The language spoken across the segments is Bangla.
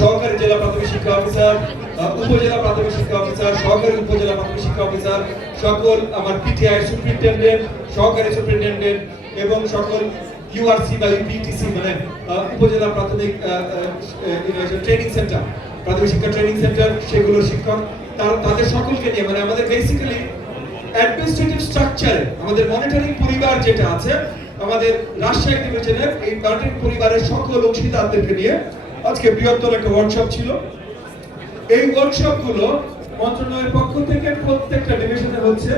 সহকারী জেলা প্রাথমিক শিক্ষা অফিসার, উপজেলা প্রাথমিক শিক্ষা অফিসার, সহকারী উপজেলা প্রাথমিক শিক্ষা অফিসার, সকল আমার পিটিআই সুপারিনটেনডেন্ট, সহকারী সুপারিনটেনডেন্ট এবং সকল ইউআরসি বা ইউপিটিসি মানে উপজেলা প্রাথমিক ট্রেনিং সেন্টার, প্রাথমিক শিক্ষা ট্রেনিং সেন্টার, সেগুলোর শিক্ষক, তাদের সকলকে নিয়ে মানে আমাদের বেসিক্যালি অ্যাডমিনিস্ট্রেটিভ স্ট্রাকচারে আমাদের মনিটরিং পরিবার যেটা আছে আমাদের রাজশাহী ডিভিশনের এই মনিটরিং পরিবারের সকল অংশীদারদেরকে নিয়ে আজকে বৃহত্তর একটা ওয়ার্কশপ ছিল। এই ওয়ার্কশপগুলো মন্ত্রণালয়ের পক্ষ থেকে প্রত্যেকটা ডিভিশনে হচ্ছে।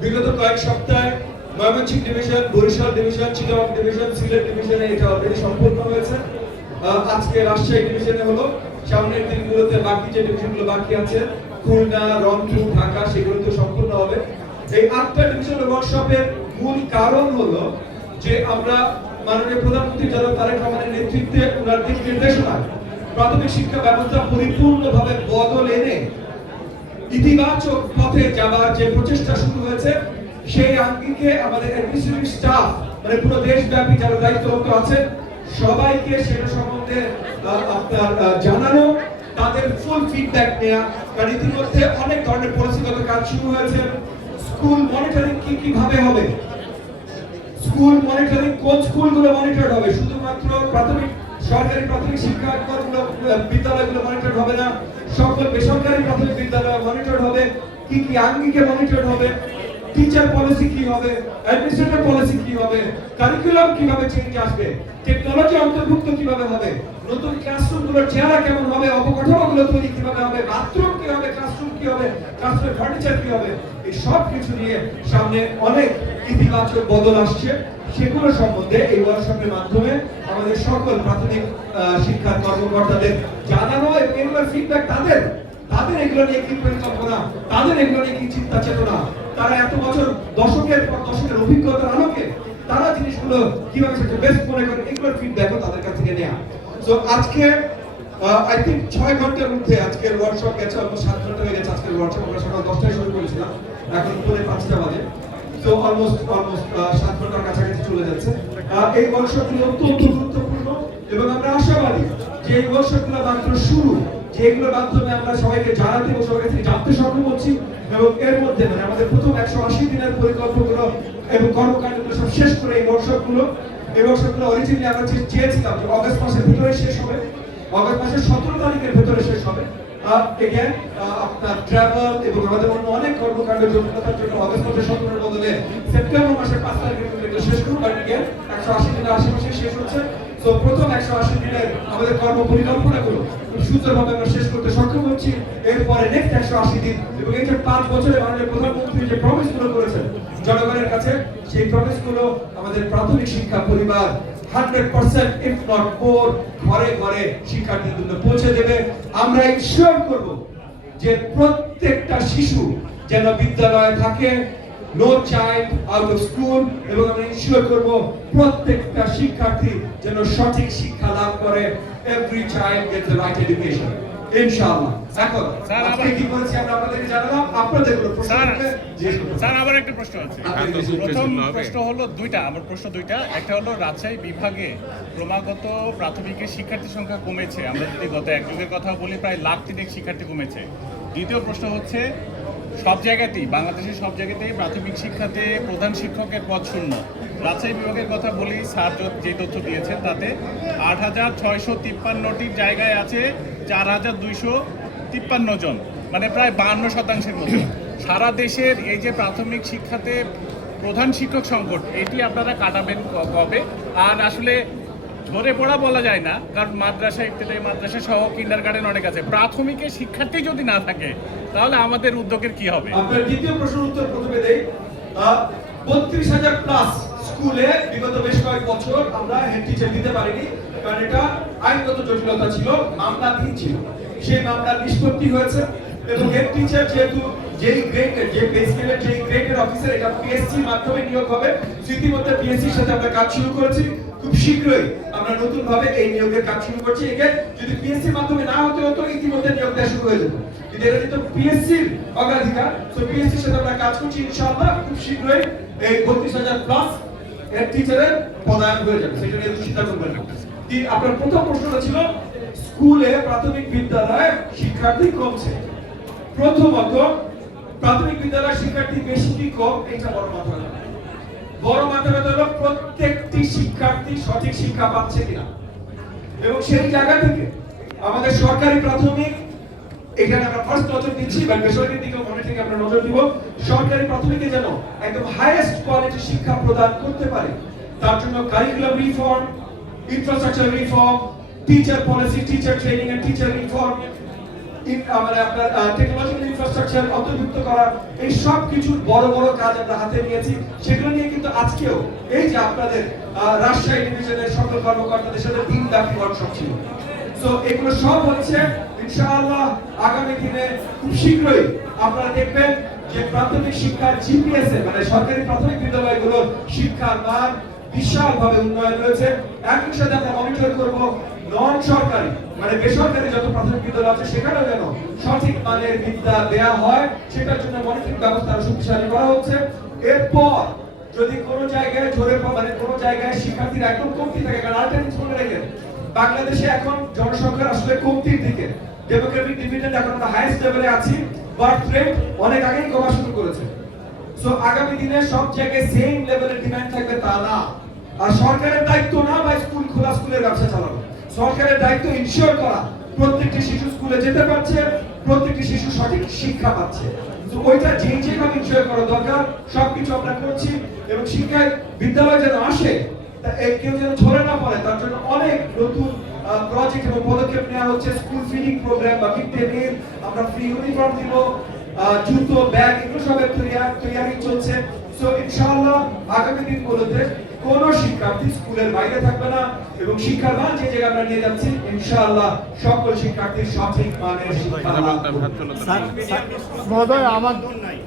বিগত কয়েক সপ্তাহে Mymensingh division, Barishal division, Chittagong division, Sylhet ডিভিশনে এটা অলরেডি সম্পূর্ণ হয়েছে। আজকে রাজশাহী ডিভিশনে হলো। সামনের দিনগুলোতে বাকি যে ডিভিশনগুলো বাকি আছে খুলনা, রংপুর, ঢাকা সেগুলো তো সম্পূর্ণ হবে। এই 8টা ডিভিশনাল ওয়ার্কশপের মূল কারণ হলো যে আমরা মাননীয় প্রধানমন্ত্রী জনাব তারেক রহমানের নেতৃত্বে ওনার দিক নির্দেশনায় প্রাথমিক শিক্ষা ব্যবস্থা পরিপূর্ণভাবে বদল এনে ইতিবাচক পথে যাবার যে প্রচেষ্টা শুরু হয়েছে সেই আঙ্গিকে আমাদের অ্যাডমিনিস্ট্রেটিভ স্টাফ মানে পুরো দেশব্যাপী যারা দায়িত্বরত আছে সবাইকে সেটা সম্বন্ধে আপনার জানানো, তাদের ফুল ফিডব্যাক নেওয়া। কারণ ইতিমধ্যে অনেক ধরনের পলিসিগত কাজ শুরু হয়েছে। স্কুল মনিটরিং কিভাবে হবে, স্কুল মনিটরিং কোন স্কুলগুলো মনিটর হবে, শুধুমাত্র প্রাথমিক সরকারি প্রাথমিক শিক্ষা বিদ্যালয়গুলো মনিটর হবে না, সকল বেসরকারি প্রাথমিক বিদ্যালয় মনিটর হবে। কি আঙ্গিকে মনিটর হবে, টিচার পলিসি কি হবে, অ্যাডমিনিস্ট্রেটর পলিসি কি হবে, কারিকুলাম কিভাবে চেঞ্জ আসবে, টেকনোলজি অন্তর্ভুক্ত কিভাবে হবে, নতুন ক্লাসরুমগুলোর চেহারা কেমন হবে, অবকাঠামোগুলো তৈরি কিভাবে হবে, বাথরুম কি হবে, ক্লাসরুম কি হবে, ক্লাসরুমের ফার্নিচার কি হবে, এই সব কিছু নিয়ে সামনে অনেক ইতিবাচক বদল আসছে। সেগুলো সম্বন্ধে এই ওয়ার্কশপের মাধ্যমে আমাদের সকল প্রাথমিক শিক্ষা কর্মকর্তাদের জানানো এবং এগুলোর ফিডব্যাক তাদের এগুলো নিয়ে কি পরিকল্পনা, তাদের এগুলো নিয়ে কি চিন্তা চেতনা, তারা এত বছর দশকের পর দশকের অভিজ্ঞতার আলোকে তারা জিনিসগুলো কিভাবে সেটা বেস্ট মনে করে এগুলোর ফিডব্যাকও তাদের কাছ থেকে নেওয়া। সো আজকে আই থিঙ্ক 6 ঘন্টার মধ্যে আজকের ওয়ার্কশপ গেছে, অলমোস্ট 7 ঘন্টা হয়ে গেছে আজকের ওয়ার্কশপ। আমরা সকাল 10টায় শুরু করেছিলাম, এখন পুরো 5টা বাজে। তো অলমোস্ট 7 ঘন্টার কাছাকাছি চলে যাচ্ছে। এই ওয়ার্কশপগুলো অত্যন্ত গুরুত্বপূর্ণ এবং আমরা আশাবাদী যে এই ওয়ার্কশপগুলো মাত্র শুরু, যেগুলোর মাধ্যমে আমরা সবাইকে জানাতে এবং সবাই থেকে জানতে সক্ষম হচ্ছি এবং এর মধ্যে মানে আমাদের প্রথম 180 দিনের পরিকল্পনাগুলো এবং কর্মকাণ্ডগুলো সব শেষ করে এই ওয়ার্কশপগুলো অরিজিনালি আমরা চেয়েছিলাম যে অগস্ট মাসের ভিতরে শেষ হবে, অগস্ট মাসের 17 তারিখের ভিতরে শেষ হবে। এগেন আপনার ট্রাভেল এবং আমাদের অন্য অনেক কর্মকাণ্ড জটিলতার জন্য অগস্ট মাসের 17 বদলে সেপ্টেম্বর মাসের 5 তারিখের ভিতরে শেষ করব। বাট এগেন 180 দিনের আশেপাশে শেষ হচ্ছে। তো প্রথম 180 দিনের আমাদের কর্ম পরিকল্পনাগুলো খুব সুন্দরভাবে আমরা শেষ করতে সক্ষম হচ্ছি। এরপরে নেক্সট 180 দিন এবং এই যে 5 বছরে মাননীয় প্রধানমন্ত্রী যে প্রমিসগুলো করেছেন জনগণের কাছে, সেই প্রমিসগুলো আমাদের প্রাথমিক শিক্ষা পরিবার 100% ইফ নট মোর ঘরে ঘরে শিক্ষার্থীদের জন্য পৌঁছে দেবে। আমরা ইনশিওর করব যে প্রত্যেকটা শিশু যেন বিদ্যালয়ে থাকে, no child out of school, এবং আমরা ইনশিওর করব প্রত্যেকটা শিক্ষার্থী যেন সঠিক শিক্ষা লাভ করে। Every child gets the right education ইনশাআল্লাহ। এখন আজকে কি বলছি আমরা আপনাদেরকে জানালাম, আপনাদের কোনো প্রশ্ন থাকলে জিজ্ঞেস করুন। স্যার আবার একটা প্রশ্ন আছে। প্রথম প্রশ্ন হলো আমার প্রশ্ন দুইটা। একটা হলো রাজশাহী বিভাগে ক্রমাগত প্রাথমিকের শিক্ষার্থী সংখ্যা কমেছে, আমরা যদি গত এক যুগের কথা বলি প্রায় 1,00,000 শিক্ষার্থী কমেছে। দ্বিতীয় প্রশ্ন হচ্ছে সব জায়গাতেই বাংলাদেশের সব জায়গাতেই প্রাথমিক শিক্ষাতে প্রধান শিক্ষকের পদ শূন্য। রাজশাহী বিভাগের কথা বলি, স্যার যে তথ্য দিয়েছেন তাতে 8,653টি জায়গায় আছে 4,253 জন, মানে প্রায় 52% মতো। সারা দেশের এই যে প্রাথমিক শিক্ষাতে প্রধান শিক্ষক সংকট, এটি আপনারা কাটাবেন কবে? আর আসলে ধরে পড়া বলা যায় না, কারণ মাদ্রাসা সহ কিন্ডারগার্টেন অনেক আছে। প্রাথমিকের শিক্ষার্থী যদি না থাকে তাহলে আমাদের উদ্যোগের কি হবে? আপনার দ্বিতীয় প্রশ্নের উত্তর প্রথমে দেই। 32,000 প্লাস স্কুলে বিগত বেশ কয়েক বছর আমরা হেড টিচার দিতে পারিনি, কারণ এটা আইনগত জটিলতা ছিল, মামলাধীন ছিল। সেই মামলা নিষ্পত্তি হয়েছে এবং হেড টিচার যেহেতু যেই গ্রেডের যে পে স্কেলের যেই গ্রেডের অফিসার, এটা পিএসসি মাধ্যমে নিয়োগ হবে। ইতিমধ্যে পিএসসির সাথে আমরা কাজ শুরু করেছি, খুব শীঘ্রই আমরা নতুন ভাবে এই নিয়োগের কাজ শুরু করছি। একে যদি পিএসসি মাধ্যমে না হতে হতো ইতিমধ্যে নিয়োগ দেওয়া শুরু হয়ে যেত, কিন্তু এটা যেহেতু পিএসসির অগ্রাধিকার, তো পিএসসির সাথে আমরা কাজ করছি। ইনশাআল্লাহ খুব শীঘ্রই এই 32,000 প্লাস হেড টিচারের পদায়ন হয়ে যাবে, সেটা নিয়ে চিন্তা করবেন না। আপনার প্রথম প্রশ্নটা ছিল স্কুলে প্রাথমিক বিদ্যালয়ে শিক্ষার্থী কমছে। প্রথমত প্রাথমিক বিদ্যালয়ের শিক্ষার্থী বেশি কি কম এটা বড় মাথা ব্যথা। বড় মাথা ব্যথা হলো প্রত্যেকটি শিক্ষার্থী সঠিক শিক্ষা পাচ্ছে কিনা, এবং সেই জায়গা থেকে আমাদের সরকারি প্রাথমিক, এখানে আমরা ফার্স্ট নজর দিচ্ছি, বা বেসরকারি দিকে মনে থেকে আমরা নজর দিব, সরকারি প্রাথমিকে যেন একদম হাইয়েস্ট কোয়ালিটি শিক্ষা প্রদান করতে পারে। তার জন্য curriculum reform, infrastructure reform, teacher policy, teacher training and teacher reform, আমাদের আপনার টেকনোলজিক্যাল ইনফ্রাস্ট্রাকচার অন্তর্ভুক্ত করা, এই সব কিছুর বড় বড় কাজ আমরা হাতে নিয়েছি। সেগুলো নিয়ে কিন্তু আজকেও এই যে আপনাদের রাজশাহী ডিভিশনের সকল কর্মকর্তাদের সাথে দিনব্যাপী ওয়ার্কশপ ছিল। তো এগুলো সব হচ্ছে ইনশাআল্লাহ আগামী দিনে খুব শীঘ্রই আপনারা দেখবেন যে প্রাথমিক শিক্ষার জিপিএস এ, মানে সরকারি প্রাথমিক বিদ্যালয়গুলোর শিক্ষার মান বিশালভাবে উন্নয়ন হয়েছে। একই সাথে আমরা মনিটর করব নন সরকারি, মানে বেসরকারি যত প্রাথমিক বিদ্যালয় আছে সেখানেও যেন সঠিক মানের বিদ্যা দেয়া হয়, সেটার জন্য মনিটরিং ব্যবস্থা শক্তিশালী করা হচ্ছে। এরপর যদি কোনো জায়গায় ঝরে পড়ে, মানে কোনো জায়গায় শিক্ষার্থীরা একদম কমতি থাকে, কারণ আরেকটা জিনিস মনে রাখেন, বাংলাদেশে এখন জনসংখ্যার আসলে কমতির দিকে, ডেমোগ্রাফিক ডিভিডেন্ড এখন আমরা হাইয়েস্ট লেভেলে আছি, বার্থ রেট অনেক আগেই কমা শুরু করেছে। সো আগামী দিনে সব জায়গায় সেম লেভেলের ডিমান্ড থাকবে তা না। আর সরকারের দায়িত্ব না ভাই স্কুল খোলা, স্কুলের ব্যবসা চালানো। সরকারের দায়িত্ব ইনশিওর করা প্রত্যেকটি শিশু স্কুলে যেতে পারছে, প্রত্যেকটি শিশু সঠিক শিক্ষা পাচ্ছে। তো ওইটা যেভাবে ইনশিওর করা দরকার সবকিছু আমরা করছি, এবং শিক্ষায় বিদ্যালয় যেন আসে কেউ যেন ঝরে না পড়ে, তার জন্য অনেক নতুন প্রজেক্ট এবং পদক্ষেপ নেওয়া হচ্ছে। স্কুল ফিডিং প্রোগ্রাম বা মিড ডে মিল, আমরা ফ্রি ইউনিফর্ম দিব, জুতো, ব্যাগ, এগুলো সব তৈরি চলছে। সো ইনশাআল্লাহ আগামী দিনগুলোতে কোন শিক্ষার্থী স্কুলের বাইরে থাকবে না, এবং শিক্ষার মান যে জায়গায় আমরা নিয়ে যাচ্ছি ইনশাআল্লাহ সকল শিক্ষার্থীর সঠিক মানের শিক্ষা লাভ করবে। মহোদয় আমার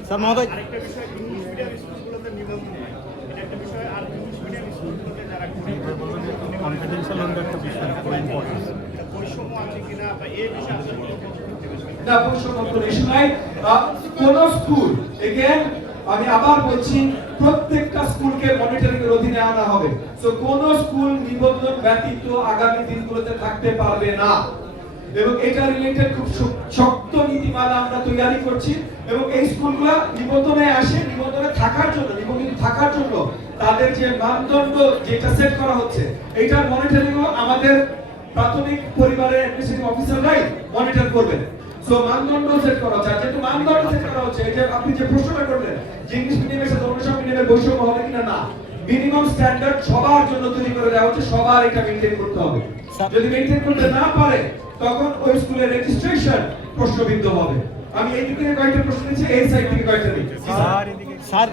স্যার মহোদয় আরেকটা বিষয়, ইংলিশ মিডিয়াম স্কুলগুলোতে নিবন্ধন নেই, এটা একটা বিষয়। আর ইংলিশ মিডিয়াম স্কুলগুলোতে যারা কনফিডেন্সিয়াল একটা বিষয় বৈষম্য আছে কিনা বা এই বিষয়ে আসলে না, বৈষম্য ইস্যু নাই। কোন স্কুল, এগেন আমি আবার বলছি, প্রত্যেকটা স্কুলকে মনিটরিং এর অধীনে আনা হবে। সো কোন স্কুল নিবন্ধন ব্যতীত আগামী দিনগুলোতে থাকতে পারবে না, এবং এটা রিলেটেড খুব শক্ত নীতিমালা আমরা তৈরি করছি। এবং এই স্কুলগুলো নিবন্ধনে আসে, নিবন্ধনে থাকার জন্য, নিবন্ধিত থাকার জন্য তাদের যে মানদণ্ড যেটা সেট করা হচ্ছে, এটার মনিটরিংও আমাদের প্রাথমিক পরিবারের অ্যাডমিনিস্ট্রেটিভ অফিসাররাই মনিটর করবেন। সো মানদণ্ড সেট করা হচ্ছে, আর যেহেতু মানদণ্ড সেট করা হচ্ছে, এই যে আপনি যে প্রশ্নটা করলেন যে ইংলিশ মিডিয়ামের সাথে অন্য সব মিডিয়ামের বৈষম্য হবে কিনা, না, মিনিমাম স্ট্যান্ডার্ড সবার জন্য তৈরি করে দেওয়া হচ্ছে, সবার এটা মেইনটেইন করতে হবে। যদি মেইনটেইন করতে না পারে তখন ওই স্কুলের রেজিস্ট্রেশন প্রশ্নবিদ্ধ হবে। আমি এই দিকে কয়েকটা প্রশ্ন নিচ্ছি, এই সাইড থেকে কয়েকটা নিচ্ছি। স্যার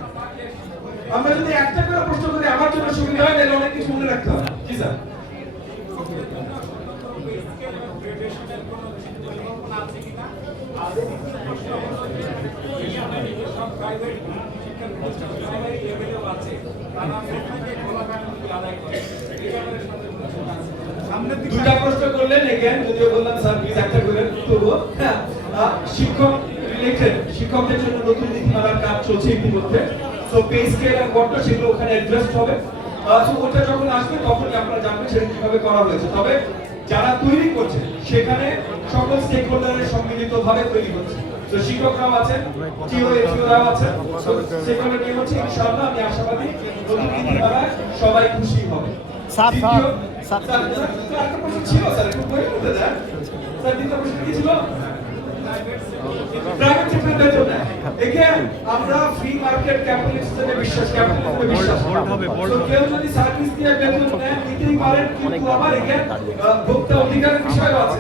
আমরা যদি একটা করে প্রশ্ন করি আমার জন্য সুবিধা হয়, তাহলে অনেক কিছু মনে রাখতে হবে। জি স্যার। দুইটা প্রশ্ন করলেন, এগেন যদিও বললাম স্যার প্লিজ একটা করেন, তবুও শিক্ষক রিলেটেড, শিক্ষকদের জন্য নতুন নীতিমালার কাজ চলছে ইতিমধ্যে। সো পে স্কেল আর কতটা সেগুলো ওখানে অ্যাড্রেস হবে। সো ওটা যখন আসবে তখনই আপনারা জানবেন সেটা কিভাবে করা হয়েছে। তবে যারা তৈরি করছে সেখানে সকল স্টেক হোল্ডারের সম্মিলিতভাবে তৈরি হচ্ছে। তো শিক্ষকরাও আছেন, টিও এফিওরাও আছেন। সো সেখানে নিয়ে হচ্ছে ইনশাআল্লাহ আমি আশাবাদী নতুন নীতিমালায় সবাই খুশি হবে। স্যার একটা প্রশ্ন ছিল স্যার, একটু বলে বলতে দেন স্যার। দ্বিতীয় প্রশ্ন কি ছিল? প্রাইভেট সেক্টরের বেতন নেয়। এগেন আমরা ফ্রি মার্কেট ক্যাপিটালিজমে বিশ্বাস, ক্যাপিটালিজমে বিশ্বাস। তো কেউ যদি সার্ভিস দিয়ে বেতন নেয় নিতেই পারেন, কিন্তু আবার এগেন ভোক্তা অধিকারের বিষয়ও আছে।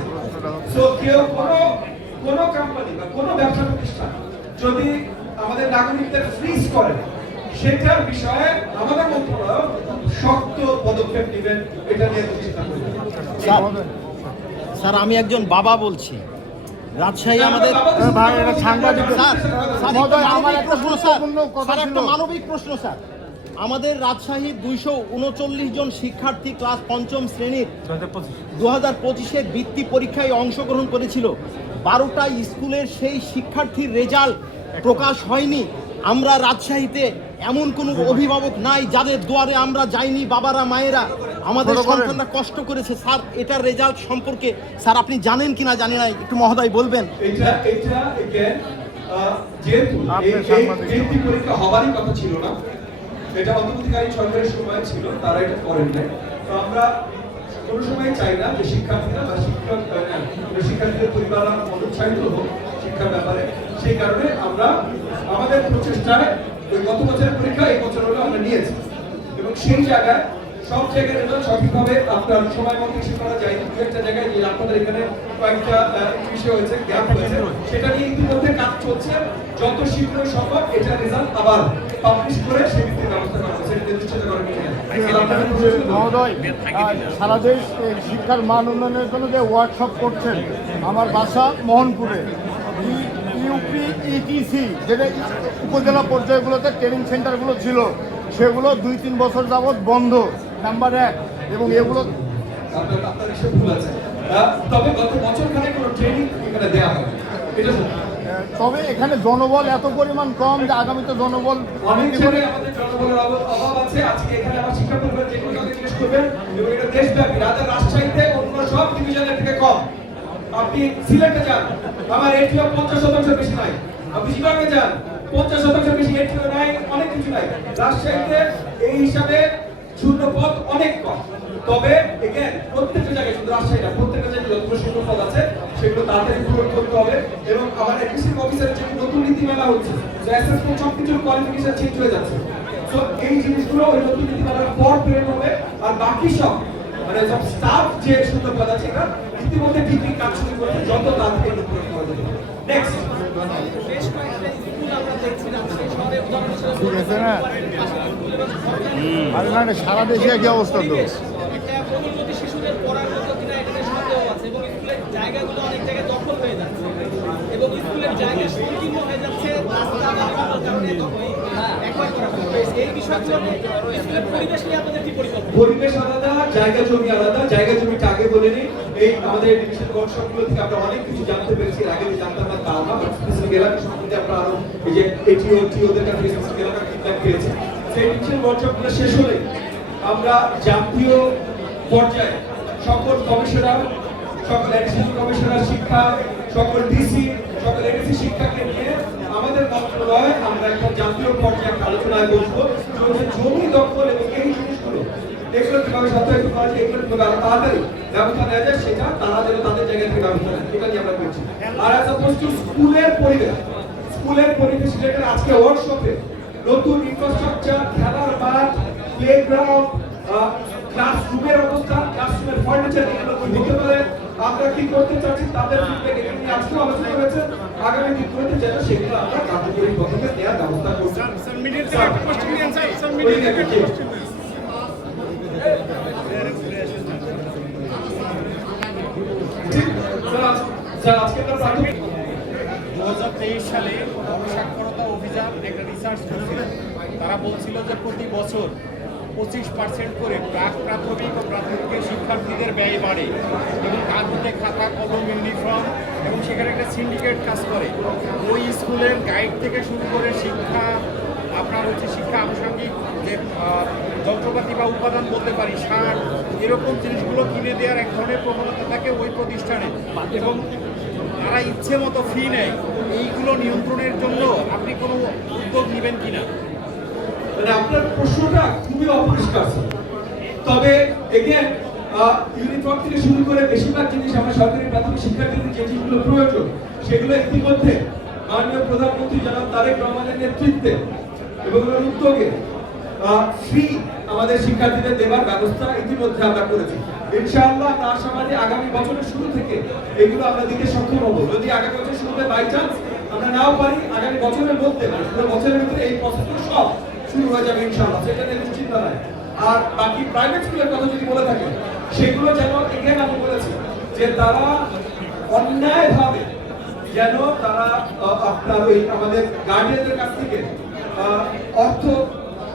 সো কেউ কোনো কোম্পানি বা কোনো ব্যবসা প্রতিষ্ঠান যদি আমাদের নাগরিকদের ফ্রিজ করে, সেটার বিষয়ে আমাদের মন্ত্রণালয় শক্ত পদক্ষেপ নেবেন, এটা নিয়ে চিন্তা করবেন। স্যার আমি একজন বাবা বলছি, রাজশাহী আমাদের ভাই এটা সাংবাদিক মহোদয় আমার একটা গুরুত্বপূর্ণ কথা ছিল, একটা মানবিক প্রশ্ন স্যার। আমাদের রাজশাহী 239 জন শিক্ষার্থী ক্লাস 5ম শ্রেণীর 2025-এ বৃত্তি পরীক্ষায় অংশগ্রহণ করেছিল। 12টা স্কুলের সেই শিক্ষার্থীর রেজাল্ট প্রকাশ হয়নি। আমরা রাজশাহীতে এমন কোনো অভিভাবক নাই যাদের দুয়ারে আমরা যাইনি, বাবারা মায়েরা আমাদের সন্তানরা কষ্ট করেছে। স্যার এটার রেজাল্ট সম্পর্কে স্যার আপনি জানেন কিনা জানি না, একটু মহোদয় বলবেন। এটা again, যেহেতু এই পরীক্ষা হওয়ারই কথা ছিল না, এটা অন্তর্বর্তীকালীন সরকারের সময় ছিল, তারা এটা করেন নাই। তো আমরা কোনো সময় চাই না যে শিক্ষার্থীরা বা শিক্ষার্থীদের পরিবাররা অনুৎসাহিত হোক শিক্ষার ব্যাপারে। সেই কারণে আমরা আমাদের প্রচেষ্টায় ওই গত বছরের পরীক্ষা এই বছর হলো আমরা নিয়েছি, এবং সেই জায়গায় সব জায়গায় রেজাল্ট সঠিকভাবে আপনার সময় মতো ইস্যু করা যায়। দু একটা জায়গায় যে আপনাদের এখানে কয়েকটা বিষয় হয়েছে, গ্যাপ হয়েছে, সেটা নিয়ে ইতিমধ্যে কাজ চলছে। যত শীঘ্র সম্ভব এটা রেজাল্ট আবার পাবলিশ করে সেই ভিত্তিতে ব্যবস্থা করা হবে, সেটা নির্দিষ্ট করা মহোদয়, সারা দেশ শিক্ষার মান উন্নয়নের জন্য যে ওয়ার্কশপ করছেন, আমার বাসা মোহনপুরে ইউপি ইটিসি যেটা উপজেলা পর্যায়গুলোতে ট্রেনিং সেন্টারগুলো ছিল, সেগুলো 2-3 বছর যাবৎ বন্ধ, নাম্বার 1। এবং এগুলো আপনার হিসেব ভুল আছে, তবে গত বছর খানে কোনো ট্রেনিং এখানে দেওয়া হয়, এটা তবে এখানে জনবল এত পরিমাণ কম যে আগামীতে জনবল অনেক জায়গায় আমাদের জনবলের অভাব আছে। আজকে এখানে আমার শিক্ষা পরিবার যে কোনো কাউকে জিজ্ঞেস করবেন, এবং এটা দেশব্যাপী, রাজ্যের রাজশাহীতে অন্য সব ডিভিশনের থেকে কম। আপনি সিলেটে যান, আমার এটিও 50% বেশি নাই। আপনি চিটাগাংয়ে যান, 50% বেশি এটিও নাই, অনেক কিছু নাই। রাজশাহীতে এই হিসাবে শূন্য পদ অনেক কম। তবে এগেন প্রত্যেকটা জায়গায়, শুধু রাজশাহী না, প্রত্যেকটা জায়গায় যতগুলো শূন্য পদ আছে সেগুলো তাড়াতাড়ি পূরণ করতে হবে। এবং আমার এপিসি অফিসারের যে নতুন নীতিমালা হচ্ছে, অ্যাসেসমেন্ট সবকিছুর কোয়ালিফিকেশন চেঞ্জ হয়ে যাচ্ছে। তো এই জিনিসগুলো ওই নতুন নীতিমালার পর প্রেরণ হবে। আর বাকি সব মানে সব স্টাফ যে শূন্য পদ আছে, এটা ইতিমধ্যে ঠিকই কাজ শুরু করছে, যত তাড়াতাড়ি পূরণ করা যাবে। নেক্সট ঠিক আছে না? আর না সারা দেশে একই অবস্থা তো। শিশুদের পড়ার মতো কিনা এখানে সন্দেহ আছে, এবং স্কুলের জায়গাগুলো অনেক জায়গায় দখল হয়ে যাচ্ছে, এবং স্কুলের জায়গা সংকীর্ণ হয়ে যাচ্ছে, রাস্তা বানানোর কারণে একবার করা হবে। এই বিষয়গুলো স্কুলের পরিবেশ নিয়ে আপনাদের কি পরিকল্পনা? পরিবেশ আলাদা, জায়গা জমি আলাদা। জায়গা জমিটা আগে বলে নিই, এই আমাদের ডিভিশন ওয়ার্কশপগুলো থেকে আমরা অনেক কিছু জানতে পেরেছি, আগে যে জানতাম না তাও না। স্পেসিফিক এলাকা সম্বন্ধে আমরা আরো এই যে এটিও টিওদের কাছে স্পেসিফিক এলাকা ফিডব্যাক পেয়েছি। সেই ডিভিশন ওয়ার্কশপগুলো শেষ হলে আমরা জাতীয় পর্যায়ে সকল কমিশনার, সকল অ্যাডিশনাল কমিশনার শিক্ষা, সকল ডিসি, সকল এডিসি শিক্ষাকে নিয়ে আমাদের মন্ত্রণালয়ে আমরা একটা জাতীয় পর্যায়ে একটা আলোচনায় বসবো, যে জমি দখল এবং এই জিনিসগুলো এগুলো কিভাবে সত্যায়িত করা যায়, এগুলো কিভাবে আরো তাড়াতাড়ি ব্যবস্থা নেওয়া যায়, সেটা তারা যেন তাদের জায়গা থেকে ব্যবস্থা নেয়, এটা নিয়ে আমরা করছি। আর অ্যাজ অপোজ টু স্কুলের পরিবেশ রিলেটেড আজকে ওয়ার্কশপে নতুন ইনফ্রাস্ট্রাকচার, খেলার মাঠ, প্লেগ্রাউন্ড, ক্লাসরুমের অবস্থা, ক্লাসরুমের ফার্নিচার, এগুলো কি হতে পারে, আমরা কি করতে চাচ্ছি, তাদের ফিডব্যাক এগুলো নিয়ে আজকেও আলোচনা হয়েছে। আগামী দিনগুলোতে যেন সেগুলো আমরা কার্যকরী পদ্ধতিতে নেওয়ার ব্যবস্থা করছি। স্যার মিডিয়ার থেকে একটা কোশ্চেন নিয়ে স্যার, স্যার মিডিয়ার থেকে একটা কোশ্চেন নিন। স্যার আজকে আমরা প্রাথমিক 2023 সালে গণসাক্ষরতা অভিযান একটা রিসার্চ করছিল। তারা বলছিল যে প্রতি বছর 25% করে প্রাথমিক ও প্রাথমিকের শিক্ষার্থীদের ব্যয় বাড়ে, এবং তার মধ্যে খাতা, কলম, ইউনিফর্ম, এবং সেখানে একটা সিন্ডিকেট কাজ করে। ওই স্কুলের গাইড থেকে শুরু করে শিক্ষা শিক্ষা আনুষঙ্গিক যে যন্ত্রপাতি বা উপাদান বলতে পারি, সার, এরকম জিনিসগুলো কিনে দেওয়ার এক ধরনের প্রবণতা থাকে ওই প্রতিষ্ঠানে, এবং তারা ইচ্ছে মতো ফি নেয়। এইগুলো নিয়ন্ত্রণের জন্য আপনি কোনো উদ্যোগ নেবেন কিনা? মানে আপনার প্রশ্নটা খুবই অপরিষ্কার, তবে এগেন ইউনিফর্ম থেকে শুরু করে বেশিরভাগ জিনিস আমরা সরকারি প্রাথমিক শিক্ষার্থীদের যে জিনিসগুলো প্রয়োজন, সেগুলো ইতিমধ্যে মাননীয় প্রধানমন্ত্রী জনাব তারেক রহমানের নেতৃত্বে এবং ওনার উদ্যোগে ফ্রি আমাদের শিক্ষার্থীদের দেওয়ার ব্যবস্থা ইতিমধ্যে আমরা করেছি। ইনশাআল্লাহ আমরা আশাবাদী আগামী বছরের শুরু থেকে এগুলো আমরা দিতে সক্ষম হবো। যদি আগামী বছর শুরুতে বাই চান্স আমরা নাও পারি, আগামী বছরের মধ্যে মানে পুরো বছরের ভিতরে এই প্রসেসগুলো সব শুরু হয়ে যাবে ইনশাআল্লাহ, সেটা নিয়ে দুশ্চিন্তা নাই। আর বাকি প্রাইভেট স্কুলের কথা যদি বলে থাকে, সেগুলো যেন এখানে আমি বলেছি যে তারা অন্যায়ভাবে যেন তারা আপনার ওই আমাদের গার্ডিয়ানদের কাছ থেকে অর্থ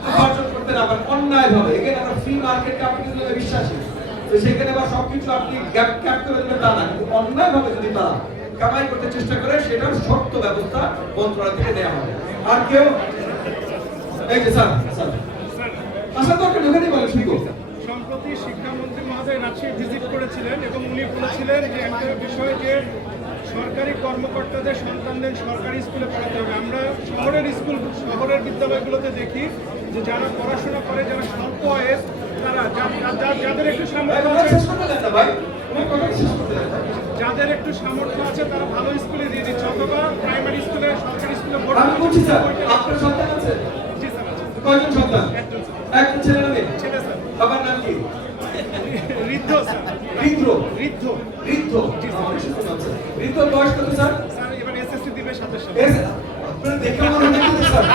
উপার্জন করতে না পারে অন্যায়ভাবে। এখানে আমরা ফ্রি মার্কেট ক্যাপিটালিজমে বিশ্বাসী, তো সেখানে আবার সবকিছু আপনি ক্যাপ করে দেবেন তা না, কিন্তু অন্যায়ভাবে যদি তারা কামাই করতে চেষ্টা করে, সেটার শক্ত ব্যবস্থা মন্ত্রণালয় থেকে নেওয়া হবে। আর কেউ এই যে স্যার আসার দরকার ওখানেই বলেন শুরু করুন। সম্প্রতি শিক্ষামন্ত্রী মহোদয় রাজশাহী ভিজিট করেছিলেন এবং উনি বলেছিলেন যে একটা বিষয় যে সরকারি কর্মকর্তাদের সন্তানদের সরকারি স্কুলে পড়াতে হবে। আমরা শহরের বিদ্যালয়গুলোতে দেখি যে যারা পড়াশোনা করে, যারা স্বল্প আয়ের, তারা যাদের একটু সামর্থ্য ভাই, আছে, শেষ করতে দেন না ভাই, আমার কথা শেষ করতে দেন। যাদের একটু সামর্থ্য আছে তারা ভালো স্কুলে দিয়ে দিচ্ছে, অথবা প্রাইমারি স্কুলে, সরকারি স্কুলে আমি বলছি স্যার, আপনার সন্তান আছে? জি স্যার আছে। কয়জন সন্তান? একজন স্যার। একটা ছেলে না মেয়ে? ছেলে স্যার। বাবার নাম কি? ঋদ্ধ স্যার। ঋদ্ধ। ঋদ্ধ। ঋদ্ধ। আমার শুনুন আছে। ঋদ্ধর বয়স কত স্যার? স্যার এবার এসএসসি দিবে 27 সালে। আপনারা দেখে মনে হচ্ছে স্যার।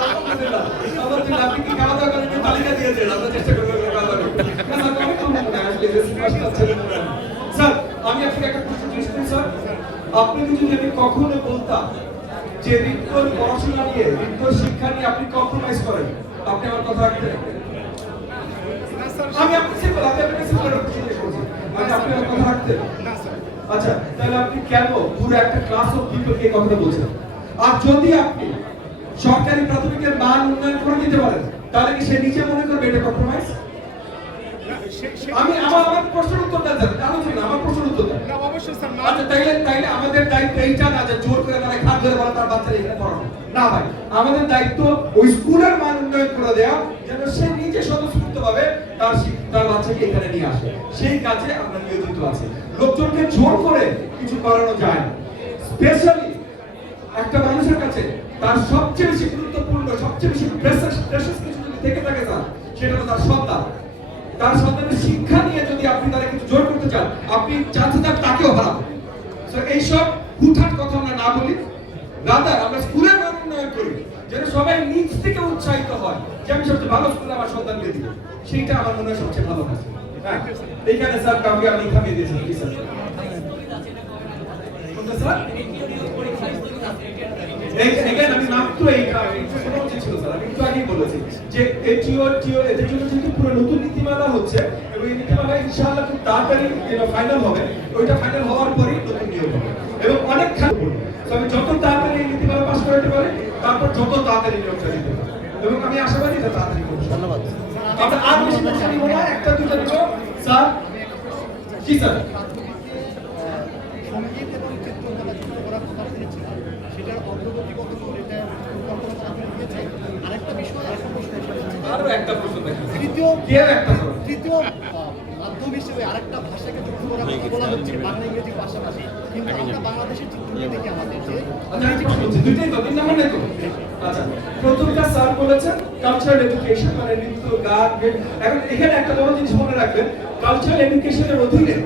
আলহামদুলিল্লাহ। আলহামদুলিল্লাহ, আপনি কি খাওয়া দাওয়া করেন? তালিকা দিয়েছেন, আমরা চেষ্টা করবো খাওয়া দাওয়া করতে। না, স্যার, আমি খাবো না, আসলে এসএসসি পাস করা ছেলে মনে হয় না। স্যার, আমি আপনাকে একটা প্রশ্ন জিজ্ঞেস করি স্যার। আপনাকে যদি আমি কখনো বলতাম যে ঋদ্ধর পড়াশোনা নিয়ে, ঋদ্ধর শিক্ষা নিয়ে আপনি কম্প্রোমাইজ করেন, আপনি আমার কথা রাখতেন? না স্যার। আমি আপনাকে সিম্পল, আপনাকে সিম্পল একটা জিজ্ঞেস করছি, মানে আপনি আমার কথা রাখতেন? না স্যার। আচ্ছা, তাহলে আপনি কেন পুরো একটা ক্লাস অফ পিপলকে এই কথাটা বলছেন? আর যদি আপনি সরকারি প্রাথমিকের মান উন্নয়ন করে দিতে পারেন, তাহলে কি সে নিজে মনে করবে এটা কম্প্রোমাইজ? আমি আমার প্রশ্নের উত্তর দেন, আলোচনা আমার প্রশ্নের উত্তর দেন। না অবশ্যই স্যার। আচ্ছা, তাইলে আমাদের দায়িত্ব এইটা না যে জোর করে তারা খাট ধরে বলা তার বাচ্চারা এখানে পড়ানো না ভাই। আমাদের দায়িত্ব ওই স্কুলের মান উন্নয়ন করে দেওয়া, যেন সে নিজে স্বতঃস্ফূর্ত ভাবে তার বাচ্চাকে এখানে নিয়ে আসে। সেই কাজে আমরা নিয়োজিত আছি। লোকজনকে জোর করে কিছু করানো যায় না। স্পেশালি একটা মানুষের কাছে তার সবচেয়ে বেশি গুরুত্বপূর্ণ, সবচেয়ে বেশি প্রেসাস কিছু যদি থেকে থাকে স্যার, সেটা হলো তার সন্তান। তার সন্তানের শিক্ষা নিয়ে যদি আপনি তারা কিছু জোর করতে চান, আপনি চাচ্ছেন তাকেও হারাবেন। সো এইসব হুটহাট কথা আমরা না বলি, রাদার আমরা স্কুলের মান উন্নয়ন করি, যেন সবাই নিজ থেকে উৎসাহিত হয় যে আমি সবচেয়ে ভালো স্কুলে আমার সন্তানকে দিব। সেইটা আমার মনে হয় সবচেয়ে ভালো কাজ। হ্যাঁ, এইখানে স্যার কাউকে আমি থামিয়ে দিয়েছি কি স্যার? কোনটা স্যার? এখানে আমি মাত্র এইটা শোনা উচিত ছিল স্যার, আমি একটু আগেই বলেছি যে এদের জন্য যেহেতু পুরো নতুন নীতিমালা হচ্ছে এবং এই নীতিমালা ইনশাআল্লাহ খুব তাড়াতাড়ি ফাইনাল হবে। ওইটা ফাইনাল হওয়ার পরেই নতুন নিয়োগ হবে এবং অনেক খারাপ হবে। তো আমি যত তাড়াতাড়ি এই নীতিমালা পাস করাতে পারি, তারপর যত তাড়াতাড়ি নিয়োগটা দিতে পারি এবং আমি আশাবাদী এটা তাড়াতাড়ি করব। ধন্যবাদ। আমরা আর বেশি কথা নিব না, একটা দুটো নিব স্যার। জি স্যার। সঙ্গীত এবং চিত্রকলা যুক্ত করার কথা বলেছি, সেটার অগ্রগতি কত দূর, এটা পরিকল্পনা চালু হয়েছে। আরেকটা বিষয় আরো একটা প্রশ্ন দেখেন। তৃতীয় তৃতীয় মাধ্যম হিসেবে আরেকটা ভাষাকে যুক্ত করার কথা বলা হচ্ছে, বাংলা ইংরেজির পাশাপাশি। কিন্তু আমরা বাংলাদেশের চিত্রকে দেখি আমাদের যে দুইটাই তো, তিন নাম্বার নাই তো? আচ্ছা, প্রথমটা স্যার বলেছেন কালচারাল এডুকেশন, মানে নৃত্য, গান। এখন এখানে একটা বড় জিনিস মনে রাখবেন, কালচারাল এডুকেশনের অধীনে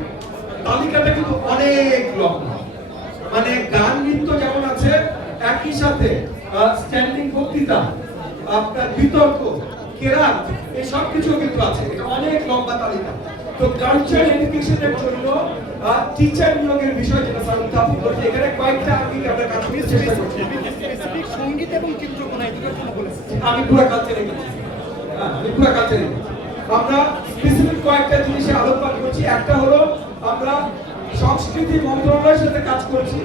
তালিকাটা কিন্তু অনেক লম্বা। মানে গান, নৃত্য যেমন আছে, একই সাথে স্ট্যান্ডিং বক্তৃতা, আপনার বিতর্ক, কেরাত, এই সব কিছু কিন্তু আছে। এটা অনেক লম্বা তালিকা। তো কালচারাল এডুকেশনের জন্য টিচার নিয়োগের বিষয় যেটা স্যার উত্থাপন করছে, এখানে কয়েকটা আঙ্গিক আমরা কাজ করতে চেষ্টা করছি। স্পেসিফিক সঙ্গীত এবং চিত্রকলা এই দুটোর জন্য বলেছি। আমি পুরো কালচারে গেছি, আমি পুরো কালচারে গেছি। আমরা স্পেসিফিক কয়েকটা জিনিসে আলোকপাত করছি। একটা হলো আমরা সংস্কৃতি মন্ত্রণালয়ের সাথে কাজ করছি।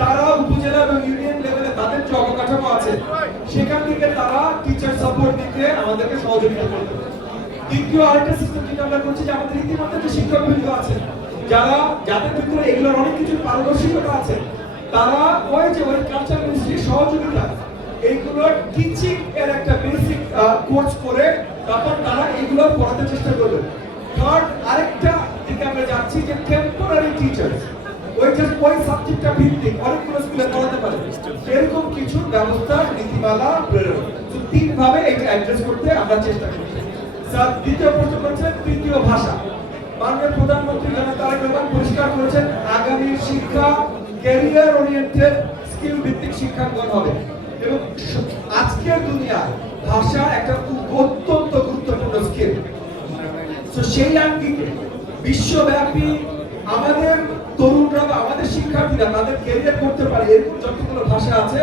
তারা উপজেলা এবং ইউনিয়ন লেভেলে তাদের যে অবকাঠামো আছে, সেখান থেকে তারা টিচার সাপোর্ট দিতে আমাদেরকে সহযোগিতা করতে হবে। দ্বিতীয় আরেকটা সিস্টেম যেটা আমরা করছি যে আমাদের ইতিমধ্যে যে শিক্ষকবৃন্দ আছে, যাদের ভিতরে এগুলোর অনেক কিছু পারদর্শিকতা আছে, তারা ওই কালচার মিনিস্ট্রির সহযোগিতা, এইগুলোর টিচিং এর একটা বেসিক কোর্স করে তারপর তারা এগুলো পড়াতে চেষ্টা করবে। থার্ড আরেকটা দিকে আমরা যাচ্ছি যে টেম্পোরারি টিচার্স, ওই সাবজেক্টটা ভিত্তিক অনেকগুলো স্কুলে পড়াতে পারে, এরকম কিছু ব্যবস্থা নীতিমালা প্রেরণ। তো তিন ভাবে এটা অ্যাড্রেস করতে আমরা চেষ্টা করছি। স্যার দ্বিতীয় প্রশ্ন করেছেন তৃতীয় ভাষা। মাননীয় প্রধানমন্ত্রী জনাব তারেক রহমান পরিষ্কার করেছেন আগামী শিক্ষা ক্যারিয়ার ওরিয়েন্টেড স্কিল ভিত্তিক শিক্ষাঙ্গন হবে এবং আজকের দুনিয়ায় ভাষা একটা অত্যন্ত গুরুত্বপূর্ণ স্কিল। তো সেই আঙ্গিকে বিশ্বব্যাপী আমাদের তরুণরা বা আমাদের শিক্ষার্থীরা তাদের ক্যারিয়ার করতে পারে এরকম যতগুলো ভাষা আছে,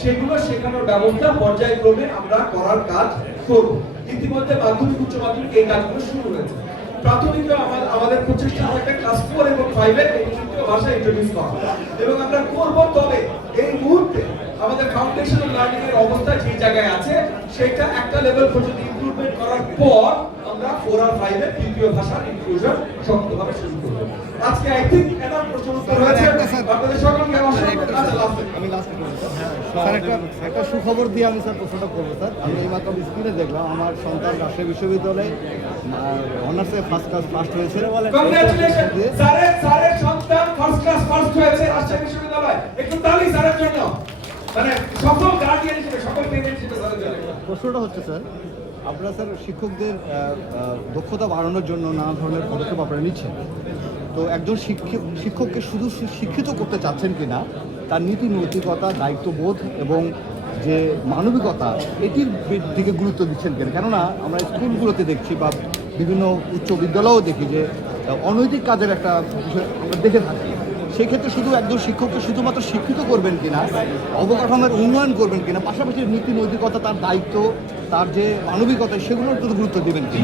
সেগুলো শেখানোর ব্যবস্থা পর্যায়ক্রমে আমরা করার কাজ করব। ইতিমধ্যে মাধ্যমিক, উচ্চ মাধ্যমিক এই কাজগুলো শুরু হয়েছে। প্রাথমিকে আমাদের প্রচেষ্টা থাকবে ক্লাস 4 এবং 5 এ এই তৃতীয় ভাষা ইন্ট্রোডিউস করা এবং আমরা করব। তবে এই মুহূর্তে আমাদের ফাউন্ডেশনাল লার্নিং এর অবস্থা যে জায়গায় আছে সেটা একটা লেভেল পর্যন্ত ইমপ্রুভমেন্ট করার পর আমরা 4 আর 5 এর তৃতীয় ভাষার ইনক্লুশন শক্তভাবে শুরু করব। আজকে আই থিংক এনার প্রশ্ন উত্তর হয়েছে। আপনাদের সকলকে আমি লাস্ট স্যার একটা সুখবর দিয়ে আমি স্যার প্রশ্নটা করবো স্যার। আমি এইমাত্র স্ক্রিনে দেখলাম আমার সন্তান রাজশাহী বিশ্ববিদ্যালয়ে অনার্সে ফার্স্ট হয়েছে। কংগ্রাচুলেশন স্যারের সন্তান ফার্স্ট ক্লাস ফার্স্ট হয়েছে রাজশাহী বিশ্ববিদ্যালয়ে। একটু তালি স্যারের জন্য, মানে সকল গার্ডিয়ান হিসেবে সকল পেরেন্ট হিসেবে স্যারের জন্য। প্রশ্নটা হচ্ছে স্যার, আপনারা স্যার শিক্ষকদের দক্ষতা বাড়ানোর জন্য নানা ধরনের পদক্ষেপ আপনারা নিচ্ছেন, তো একজন শিক্ষককে শুধু শিক্ষিত করতে চাচ্ছেন কিনা, তার নীতি নৈতিকতা, দায়িত্ববোধ এবং যে মানবিকতা এটির দিকে গুরুত্ব দিচ্ছেন কিনা? কেননা আমরা স্কুলগুলোতে দেখছি বা বিভিন্ন উচ্চ বিদ্যালয়েও দেখি যে অনৈতিক কাজের একটা বিষয় আমরা দেখে থাকি। সেক্ষেত্রে শুধু একজন শিক্ষককে শুধুমাত্র শিক্ষিত করবেন কিনা, অবকাঠামোর উন্নয়ন করবেন কিনা, পাশাপাশি নীতি নৈতিকতা, তার দায়িত্ব, তার যে মানবিকতা সেগুলোর একটু গুরুত্ব দেবেন কি?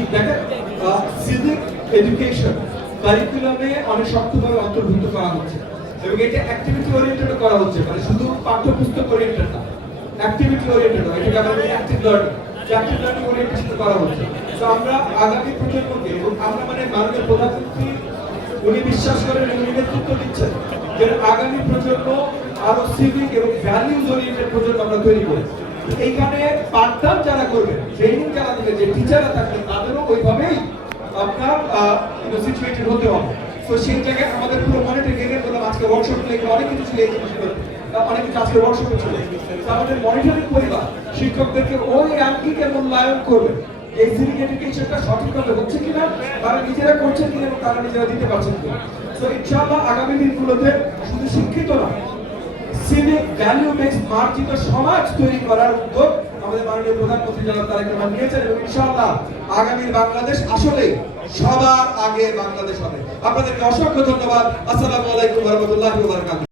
সিভিক এডুকেশন কারিকুলামে অনেক শক্তভাবে অন্তর্ভুক্ত করা হচ্ছে এবং এটা অ্যাক্টিভিটি ওরিয়েন্টেড করা হচ্ছে, মানে শুধু পাঠ্যপুস্তক ওরিয়েন্টেড না, অ্যাক্টিভিটি ওরিয়েন্টেড, এটাকে আমরা অ্যাক্টিভ লার্নিং ওরিয়েন্টেশন করা হচ্ছে। তো আমরা আগামী প্রজন্মকে, এবং আমরা মানে মাননীয় প্রধানমন্ত্রী উনি বিশ্বাস করেন, উনি নেতৃত্ব দিচ্ছেন যে আগামী প্রজন্ম আরো সিভিক এবং ভ্যালিউজ ওরিয়েন্টেড প্রজন্ম আমরা তৈরি করি। এইখানে পাঠদান যারা করবেন, ট্রেনিং যারা দিবেন, যে টিচাররা থাকবেন, তাদেরও ওইভাবেই আপনার সিচুয়েটেড হতে হবে। তো সেই জায়গায় আমাদের পুরো মনিটরিং এর বললাম আজকে ওয়ার্কশপ থেকে অনেক কিছু ছিল, এই জিনিসগুলো অনেক কিছু আজকে ওয়ার্কশপে ছিল। তো আমাদের মনিটরিং পরিবার শিক্ষকদেরকে ওই আঙ্গিকে মূল্যায়ন করবে, এই সিভিক এডুকেশনটা সঠিকভাবে হচ্ছে কিনা, তারা নিজেরা করছেন কিনা এবং তারা নিজেরা দিতে পারছেন কিনা। তো ইনশাআল্লাহ আগামী দিনগুলোতে শুধু শিক্ষিত না, সিভিক ভ্যালু বেসড মার্জিত সমাজ তৈরি করার উদ্যোগ আমাদের মাননীয় প্রধানমন্ত্রী জনাব তারেক রহমান নিয়েছেন এবং ইনশাআল্লাহ আগামীর বাংলাদেশ আসলে সবার আগে বাংলাদেশ হবে। আপনাদেরকে অসংখ্য ধন্যবাদ। আসসালামু আলাইকুম ওয়া রাহমাতুল্লাহি ওয়া বারাকাতুহু।